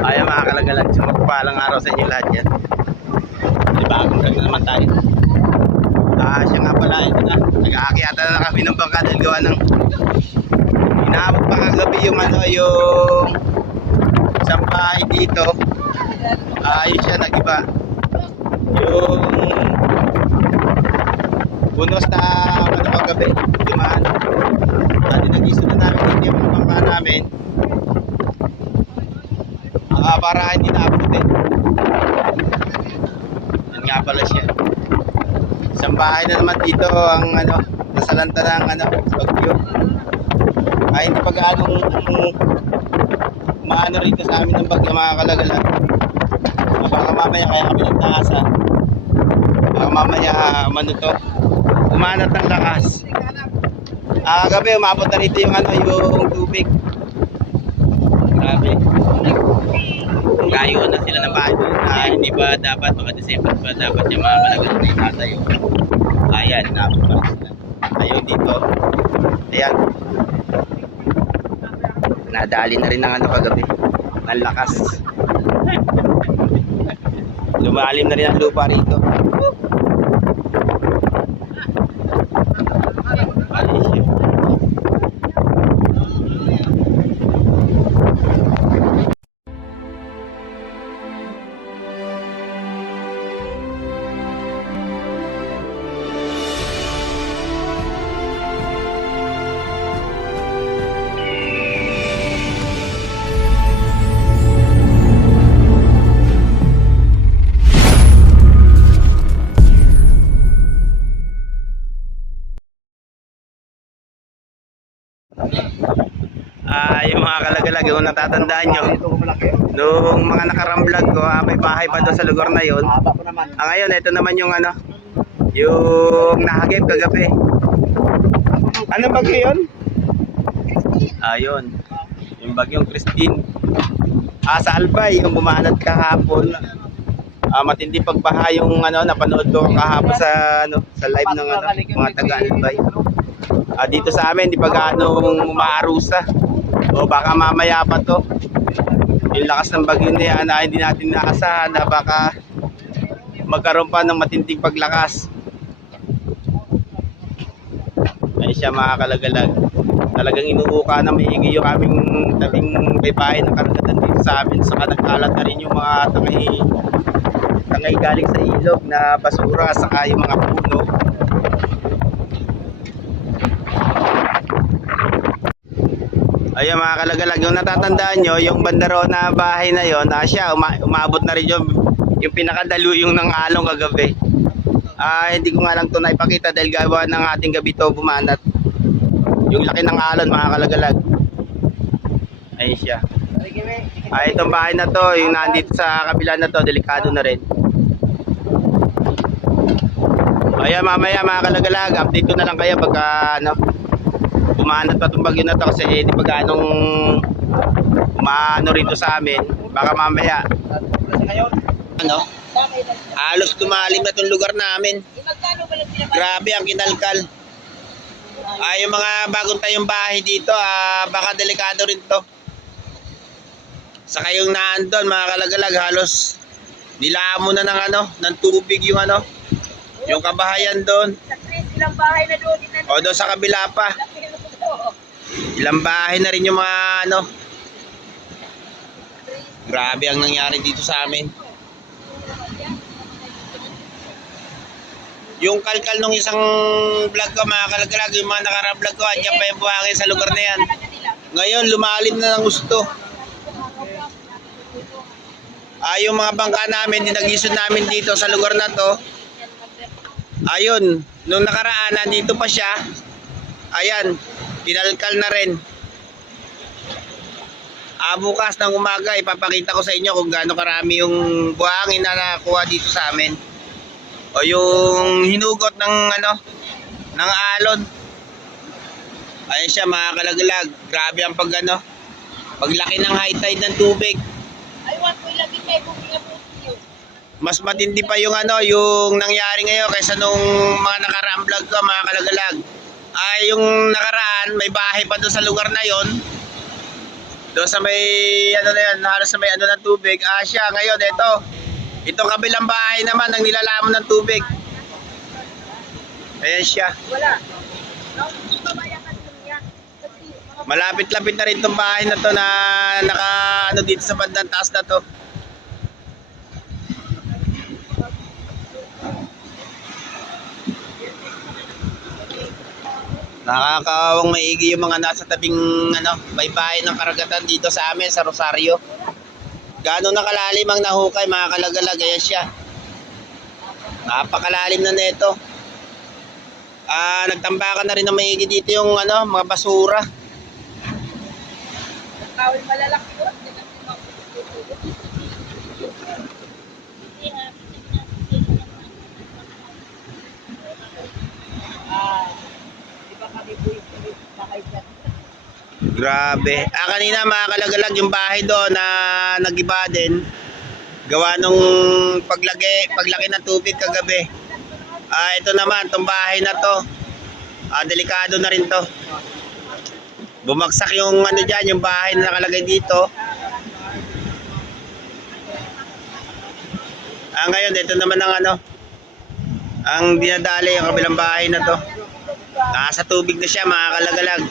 Ayan mga kalagalag, sumagpalang araw sa inyo lahat yan. Bagong vlog na naman tayo. Siya nga pala, ito na. Nag-aakyata na kami ng bangka dahil gawa ng inaabot pa kagabi yung yung isang bahay dito. Ayun siya, nag-iba. Yung bunos na kagabi, dumaan. Nag-iso na namin dito yung mga bangka namin. Para hindi naabutin. Yan nga pala siya. Isang bahay na naman dito ang nasalanta ng bagyo. Hindi pa gaanong maano rito sa amin ng bagyo mga kalagalag. Baka mamaya kaya kami nagtaasa. Baka mamaya umanat ng lakas. Gabi umabot na rito yung yung tubig. Grabe. Layo na sila ng bahay doon na hindi pa dapat, mga December pa dapat yung mga kalagalag na itatayo. Ayan, napapala sila. Ayun dito. Ayan. Nadali na rin ng kagabi. Ang lakas. Lumalim na rin ang lupa rito. Alis yun. Yung mga kalagalag, yung natatandaan nyo nung mga nakarang vlog ko, may bahay pa doon sa lugar na yun. Ngayon, ito naman yung yung nahagip kagabi. Ano bagyo yun? Ayun, yung bagyong Christine. Sa Albay, yung bumanat kahapon. Matindi pagbaha yung napanood ko kahapon sa live ng mga taga Albay. Dito sa amin, di pa gaano umaarusa. O baka mamaya pa to. Yung lakas ng bagyo na yan hindi natin naasahan na baka magkaroon pa ng matinding paglakas. Ay siya mga kalagalag. Talagang inuuka na maigi yung aming tabing baybayin ng karagatan dito sa amin. Saka nagkalat na rin yung mga tangay galing sa ilog na basura saka yung mga puno. Ayun mga kalagalag, yung natatandaan nyo, yung bandaro na bahay na yon, siya, umabot na rin yung pinakadaluyong ng along kagabi. Hindi ko nga lang ito naipakita dahil gawa ng ating gabi ito bumanat. Yung laki ng alon mga kalagalag. Ayun siya. Itong bahay na to, yung nandito sa kabila na to, delikado na rin. Ayun mamaya mga kalagalag, update ko na lang kayo pagka bumanat pa itong bagyo na to kasi hindi pa ganong rito sa amin. Baka mamaya halos tumalim na itong lugar namin. Grabe ang kinalkal. Yung mga bagong tayong bahay dito, baka delikado rin to. Saka yung naandun mga kalagalag, halos nilaamo na ng tubig yung yung kabahayan doon. Ilang bahay na doon. O doon sa kabila pa. Ilang bahay na rin yung mga grabe ang nangyari dito sa amin. Yung kalkal nung isang vlog ko mga kalagalag, yung mga nakarang vlog ko, andyan pa yung buhangin sa lugar na yan. Ngayon lumalim na ng gusto. Yung mga bangka namin, dinagisod namin dito sa lugar na to. Ayun, nung nakaraan nandito pa siya. Ayan, kinalkal na rin. Bukas ng umaga ipapakita ko sa inyo kung gaano karami yung buhangin na nakuha dito sa amin. O yung hinugot ng ng alon. Ayun siya mga kalagalag. Grabe ang paglaki ng high tide ng tubig. Aywan ko ilagay kay bumiyabot. Mas matindi pa yung yung nangyari ngayon kaysa nung mga nakaraang vlog ko mga kalagalag. Yung nakaraan may bahay pa doon sa lugar na yon. Doon sa may, ano na yan, halos sa may ano ng tubig. Siya, ngayon, ito. Itong kabilang bahay naman, ang nilalamon ng tubig. Ayan siya. Wala. Babayan ka niya. Malapit-lapit na rin itong bahay na to na naka, ano dito sa bandang taas na to. Nakakaawang maigi yung mga nasa tabing ano, baybayin ng karagatan dito sa amin sa Rosario. Gaano na kalalim ang nahukay mga kalagalag, ayan siya. Napakalalim na nito. Nagtambakan na rin ng maigi dito yung ano, mga basura. Kawin malalaki ko. Iba kami buwis-buwis na kayo dyan. Grabe. Kanina mga kalagalag yung bahay doon na nagiba din. Gawa nung paglaki ng tubig kagabi. Ito naman, tong bahay na to. Delikado na rin to. Bumagsak yung ano dyan, yung bahay na nakalagay dito. Ngayon, ito naman ang ano, ang dinadali yung kabilang bahay na to. Nasa tubig na siya mga kalagalag.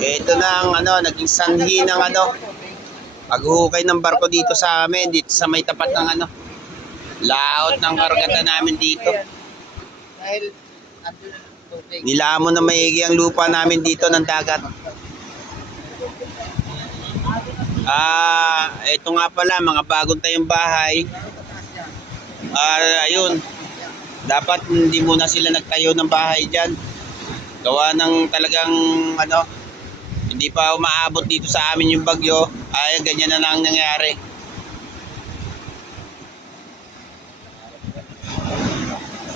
Ito na ang ano, naging sanhi ng ano, paghuhukay ng barko dito sa amin, dito sa may tapat ng ano, laot ng karagatan namin dito. Dahil andun na ng tubig. Nilamon na maigi ang lupa namin dito ng dagat. Ito nga pala, mga bagong tayong bahay. Ayun, dapat hindi muna sila nagtayo ng bahay dyan. Gawa ng talagang ano, hindi pa umaabot dito sa amin yung bagyo. Ganyan na lang nangyari.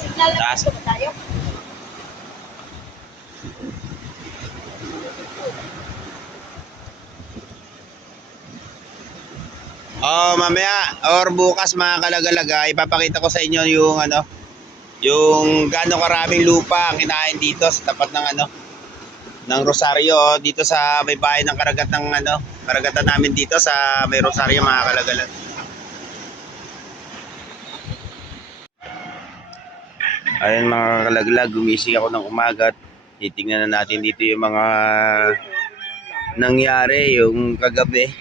Signal na Taas. tayo. Mamaya or bukas mga kalagalaga, ipapakita ko sa inyo yung ano, yung gaano karaming lupa ang kinain dito sa tapat ng ano, ng Rosario, dito sa may bahay ng karagatan ng ano, karagatan namin dito sa may Rosario mga kalagalag. Ayun mga kalaglag, gumising ako ng umaga at titingnan na natin dito yung mga nangyari yung kagabi.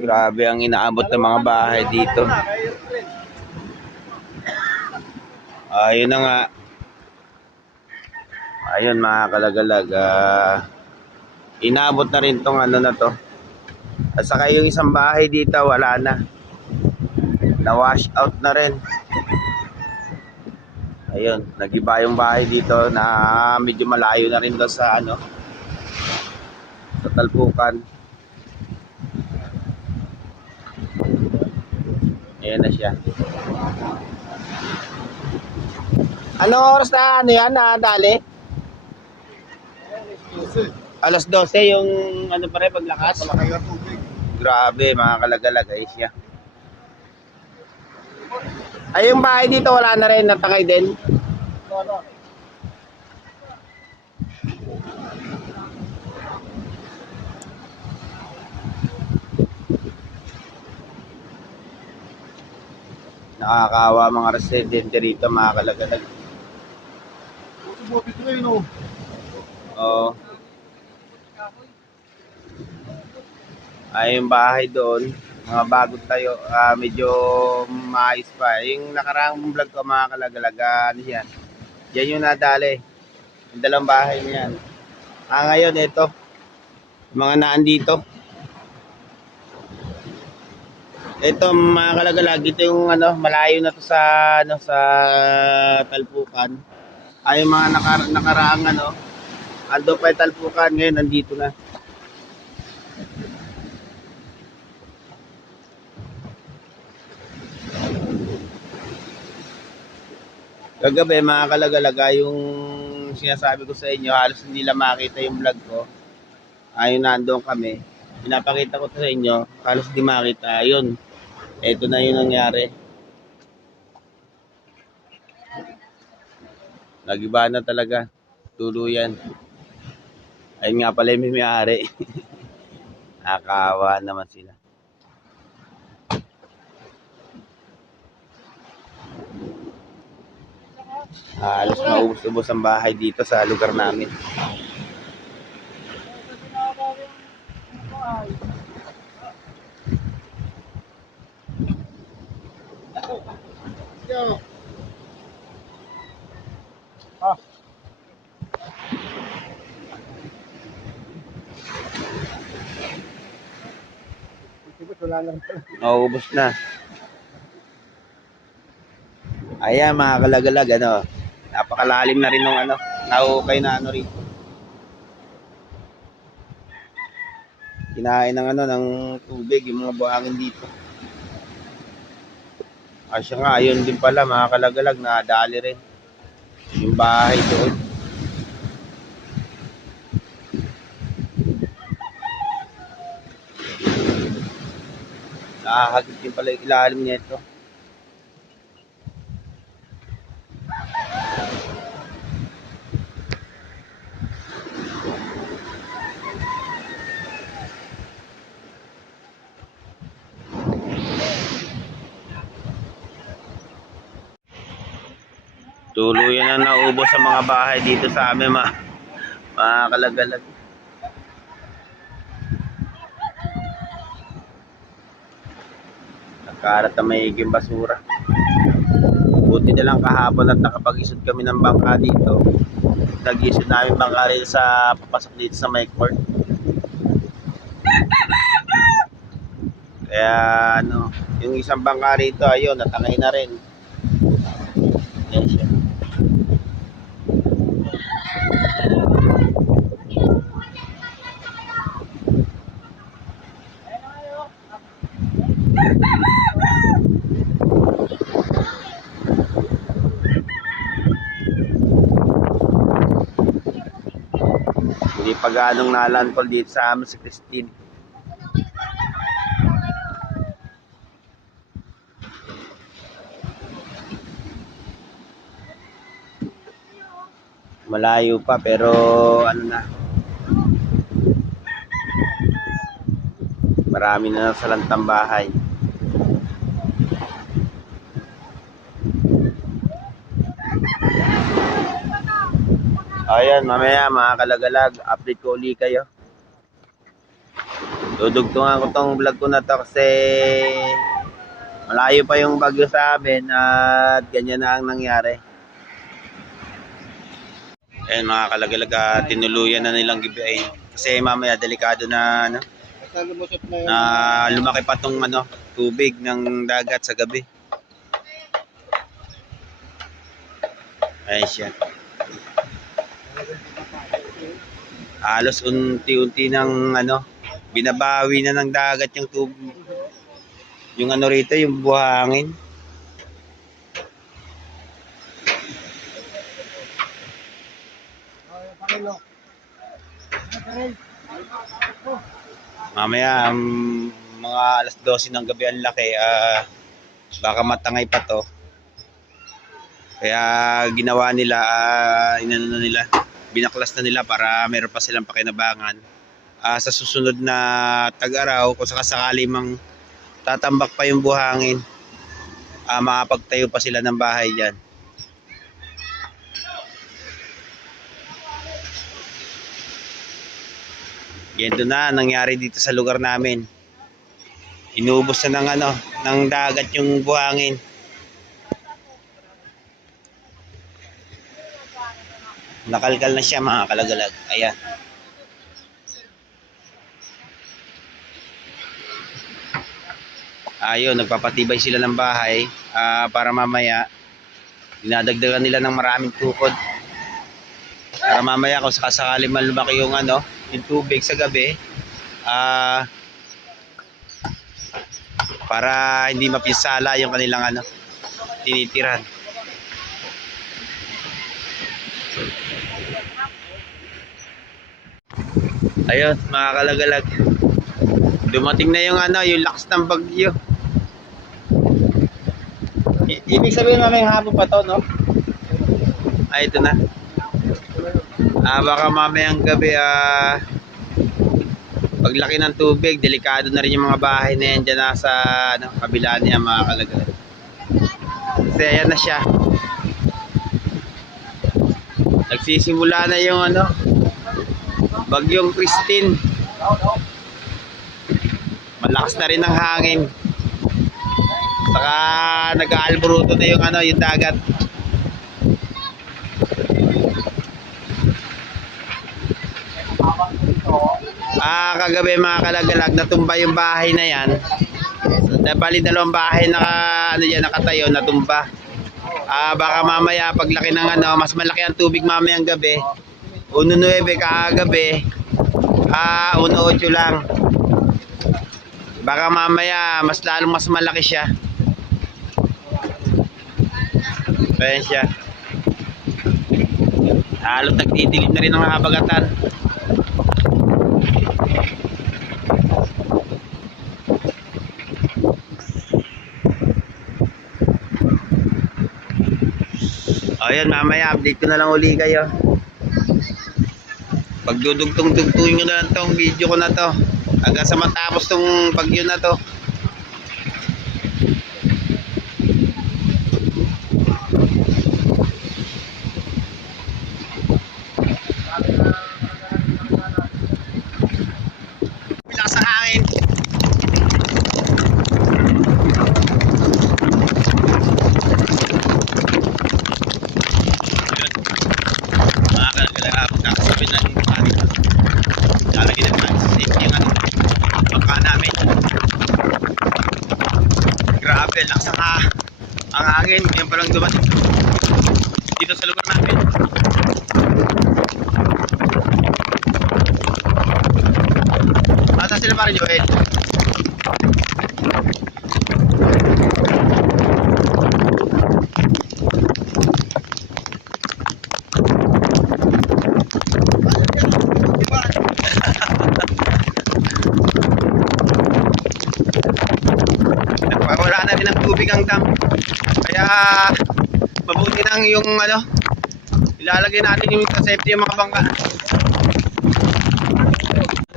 Grabe ang inaabot ng mga bahay dito. Ayun na nga. Ayun mga kalagalag, inabot na rin tong ano na to. At saka yung isang bahay dito wala na. Na-wash out na rin. Ayun, nagiba yung bahay dito na medyo malayo na rin doon sa ano, sa Talpukan. Ayan na siya. Anong oras na ano yan na dali? Alas 12 yung ano pa rin paglakas. Grabe mga kalagalag ay siya. Ay yung bahay dito wala na rin, natangay din. Nakakawa mga residente rito mga kalagalag. Oo. Ay yung bahay doon, mga bagong tayo, medyo maayos pa. Yung nakaraang vlog ko mga kalagalaga, ano yan? Yan yung nadali. Yung dalawang bahay niyan. Ngayon ito, mga naan dito. Ito mga kalagalag, ito yung ano, malayo na to sa ano, sa Talpukan. Ay yung mga nakaraang ano, ando pa yung Talpukan, ngayon nandito na. Kagabi mga kalagalaga, yung sinasabi ko sa inyo, halos hindi lang makita yung vlog ko. Ayun, nandoon kami. Pinapakita ko sa inyo, halos hindi makita. Ayun, eto na yung nangyari. Nagiba na talaga. Tuluyan. Ayun nga pala yung may-ari. Nakakaawa naman sila. Halos maubos-ubos ang bahay dito sa lugar namin. Naubos na. Ayan mga kalagalag, ano, napakalalim na rin ng ano, naukay na ano rin. Kinain ng ano, ng tubig, yung mga buhangin dito. Asya nga, ayun din pala mga kalagalag, nadali rin. Yung bahay doon. Nakahagit din pala yung ilalim niya ito. Tuluyan na naubos sa mga bahay dito sa amin mga kalagalag. Nagkarat na maiging basura. Buti na lang kahapon at nakapag-isod kami ng bangka dito. Nag-isod namin bangka rin sa papasok dito sa may court. Kaya ano, yung isang bangka rito, ayun, natangay na rin. Yan siya. Hindi pa ganong nalandfall dito sa amin si Christine. Malayo pa pero ano na. Marami na sa lantang bahay. Ayan, mamaya mga kalagalag, update ko ulit kayo. Dudugtungan ko tong vlog ko na to kasi malayo pa yung bagyo sa amin at ganyan na ang nangyari. Ayan mga kalagalag, tinuluyan na nilang giveaway. Kasi mamaya delikado na ano, na lumaki pa tong ano, tubig ng dagat sa gabi. Ayan siya. Halos unti-unti ng ano, binabawi na ng dagat yung tubig. Yung ano rito, yung buhangin. Mamaya mga alas 12 ng gabi ang laki, baka matangay pa to. Kaya ginawa nila, inano na nila, binaklas na nila para meron pa silang pakinabangan. Sa susunod na tag-araw, kung sakasakali mang tatambak pa yung buhangin, makapagtayo pa sila ng bahay dyan. Ganito na nangyari dito sa lugar namin. Inubos na ng ano, ng dagat yung buhangin. Nakalkal na siya mga kalagalag. Ayan. Ayun, nagpapatibay sila ng bahay para mamaya dinadagdagan nila ng maraming tukod. Para mamaya kung sakasakali man lumaki yung ano, yung tubig sa gabi, para hindi mapinsala yung kanilang ano, tinitiran. Ayun, mga kalagalag. Dumating na yung ano, yung lakas ng bagyo. Ibig sabihin mamayang hapon pa to, no? Ay, ito na. Baka mamayang gabi, paglaki ng tubig, delikado na rin yung mga bahay na yan dyan nasa kabila niya, mga kalagay. Kasi ayan na siya. Nagsisimula na yung Bagyong Christine. Malakas na rin ang hangin. Saka nag-aalboruto na yung dagat. Kagabi mga kalagalag, natumba yung bahay na yan. Bali dalawang bahay na nakatayo, natumba. Baka mamaya paglaki ng mas malaki ang tubig mamayang gabi. 1.9 kagabi. 1.8 lang. Baka mamaya mas malaki siya. Ayan siya. Halos nagtitilim na rin ang habagatan. Ayan, mamaya update ko na lang uli kayo. Pagdudugtong-dugtungin ko na lang tong video ko na to hanggang sa matapos tong bagyo na to. Bilang sa hangin. Grabe, lakas ang hangin. Ngayon pa lang dumating dito sa lugar namin. Ata sila pa rin, Joel. Wala na din ang tubig ang dam. Kaya mabuti nang yung ilalagay natin yung safety yung mga bangka.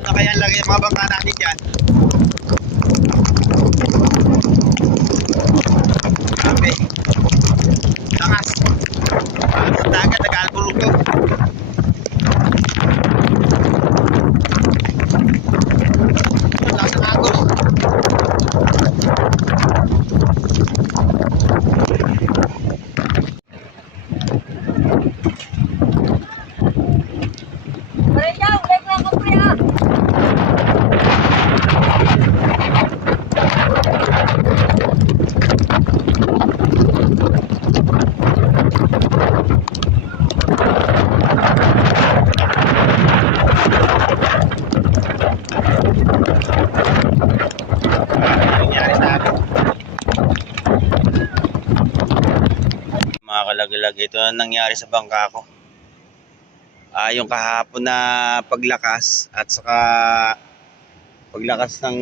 Kaya lagay yung mga bangka natin dyan. Grabe. Lakas. Sa dagat, nag-alburugyo. Lakas ng agos. Mga kalagalag, ito na nangyari sa bangka ko. Yung kahapon na paglakas at saka paglakas ng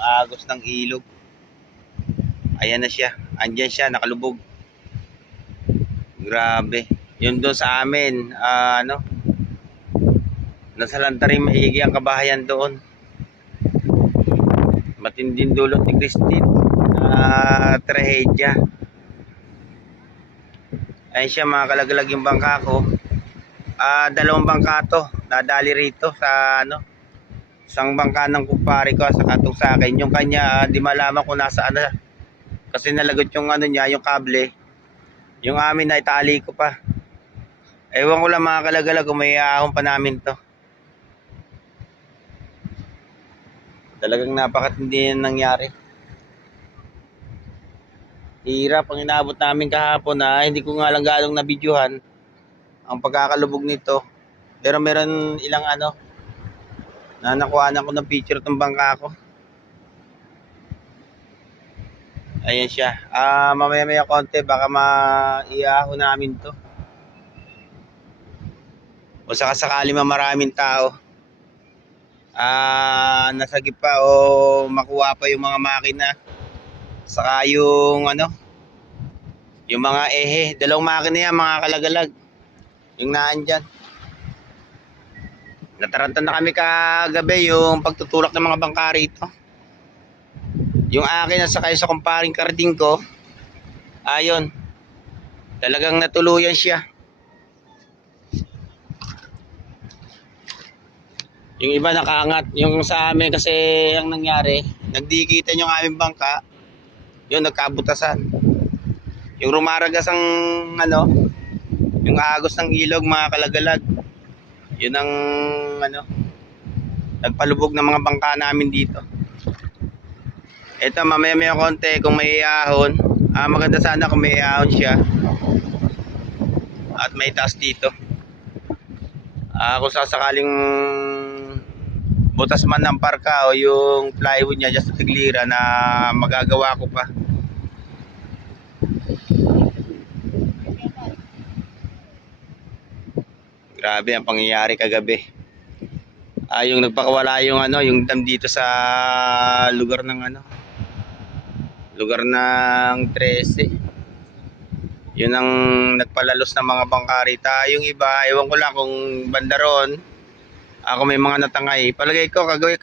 agos ng ilog. Ayan na siya. Andyan siya, nakalubog. Grabe. Yun doon sa amin, nasa lantaring maigi ang kabahayan doon. Matinding dulot ni Christine na trahedya. Ayun siya mga kalagalag yung bangka ko. Dalawang bangka to. Nadali rito sa isang bangka ng kumpare ko sa katong sa akin. Yung kanya, di malaman kung nasaan na. Kasi nalagot yung niya, yung kable. Yung amin na itali ko pa. Ewan ko lang mga kalagalag kung may ahon pa namin to. Talagang napakatindi na nangyari. Hirap ang inabot namin kahapon hindi ko nga lang galong nabidyohan ang pagkakalubog nito. Pero meron ilang na nakuhaan ko ng picture ng bangka ko. Ayan siya. Mamaya-maya konti baka maiaho namin to. O saka sakali maraming tao. Nasagip pa o makuha pa yung mga makina. Saka yung Yung mga ehe, dalawang makina yan, mga kalagalag. Yung naandyan. Nataranta na kami kagabi yung pagtutulak ng mga bangka rito. Yung akin at saka sa kumparing karding ko, ayun, talagang natuluyan siya. Yung iba nakaangat, yung sa amin kasi ang nangyari, nagdikitan yung aming bangka, yun nagkabutasan. Yung rumaragas ang yung agos ng ilog, mga kalagalag, yun ang nagpalubog ng mga bangka namin dito. Ito mamaya konti kung may ahon, maganda sana kung may ahon siya at may taas dito. Kung sasakaling butas man ng parka o yung plywood niya just sa tiglira na magagawa ko pa. Grabe ang pangyayari kagabi. Yung nagpakawala yung yung dam dito sa lugar ng lugar ng 13. Yun ang nagpalalos ng mga bangka rito. Yung iba, ewan ko lang kung banda ron, ako may mga natangay. Palagay ko kagabi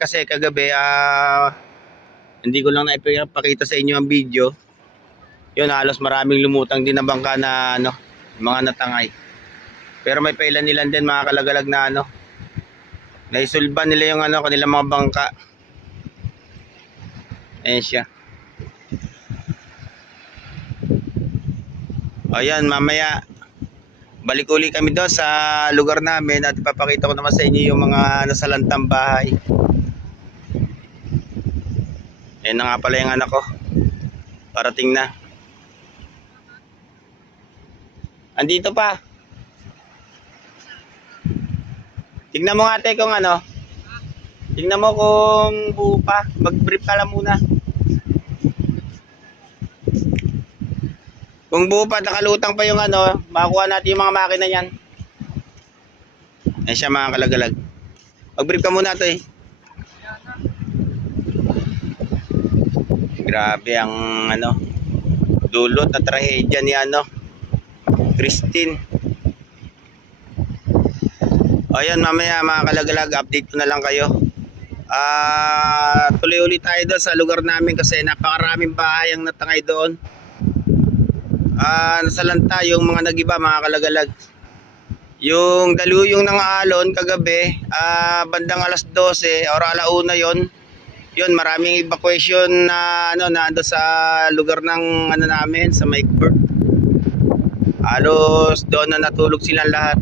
hindi ko lang naipakita sa inyo ang video. Yun, halos maraming lumutang din na bangka na mga natangay. Pero may pailan-ilan din mga kalagalag na naisulban nila yung kanilang mga bangka. Ayan siya. Ayan, mamaya balik uli kami doon sa lugar namin at ipapakita ko naman sa inyo yung mga nasalantang bahay. Ayan na nga pala yung anak ko. Parating na. Andito pa. Tignan mo ate kung tignan mo kung buo pa. Mag-brief ka lang muna. Kung buo pa, nakalutang pa yung makuha natin yung mga makina niyan. Ayan siya mga kalagalag. Mag-brief ka muna ito eh. Grabe ang dulot na trahedya ni Christine. Ayan, mamaya mga kalagalag, update ko na lang kayo. Tuloy ulit tayo doon sa lugar namin kasi napakaraming bahay ang natangay doon. Nasalanta yung mga nagiba mga kalagalag. Yung daluyong ng alon kagabi, bandang alas 12 or alauna yon. Yun, maraming evacuation na nando sa lugar ng namin sa Mike Bird. Halos doon na natulog silang lahat.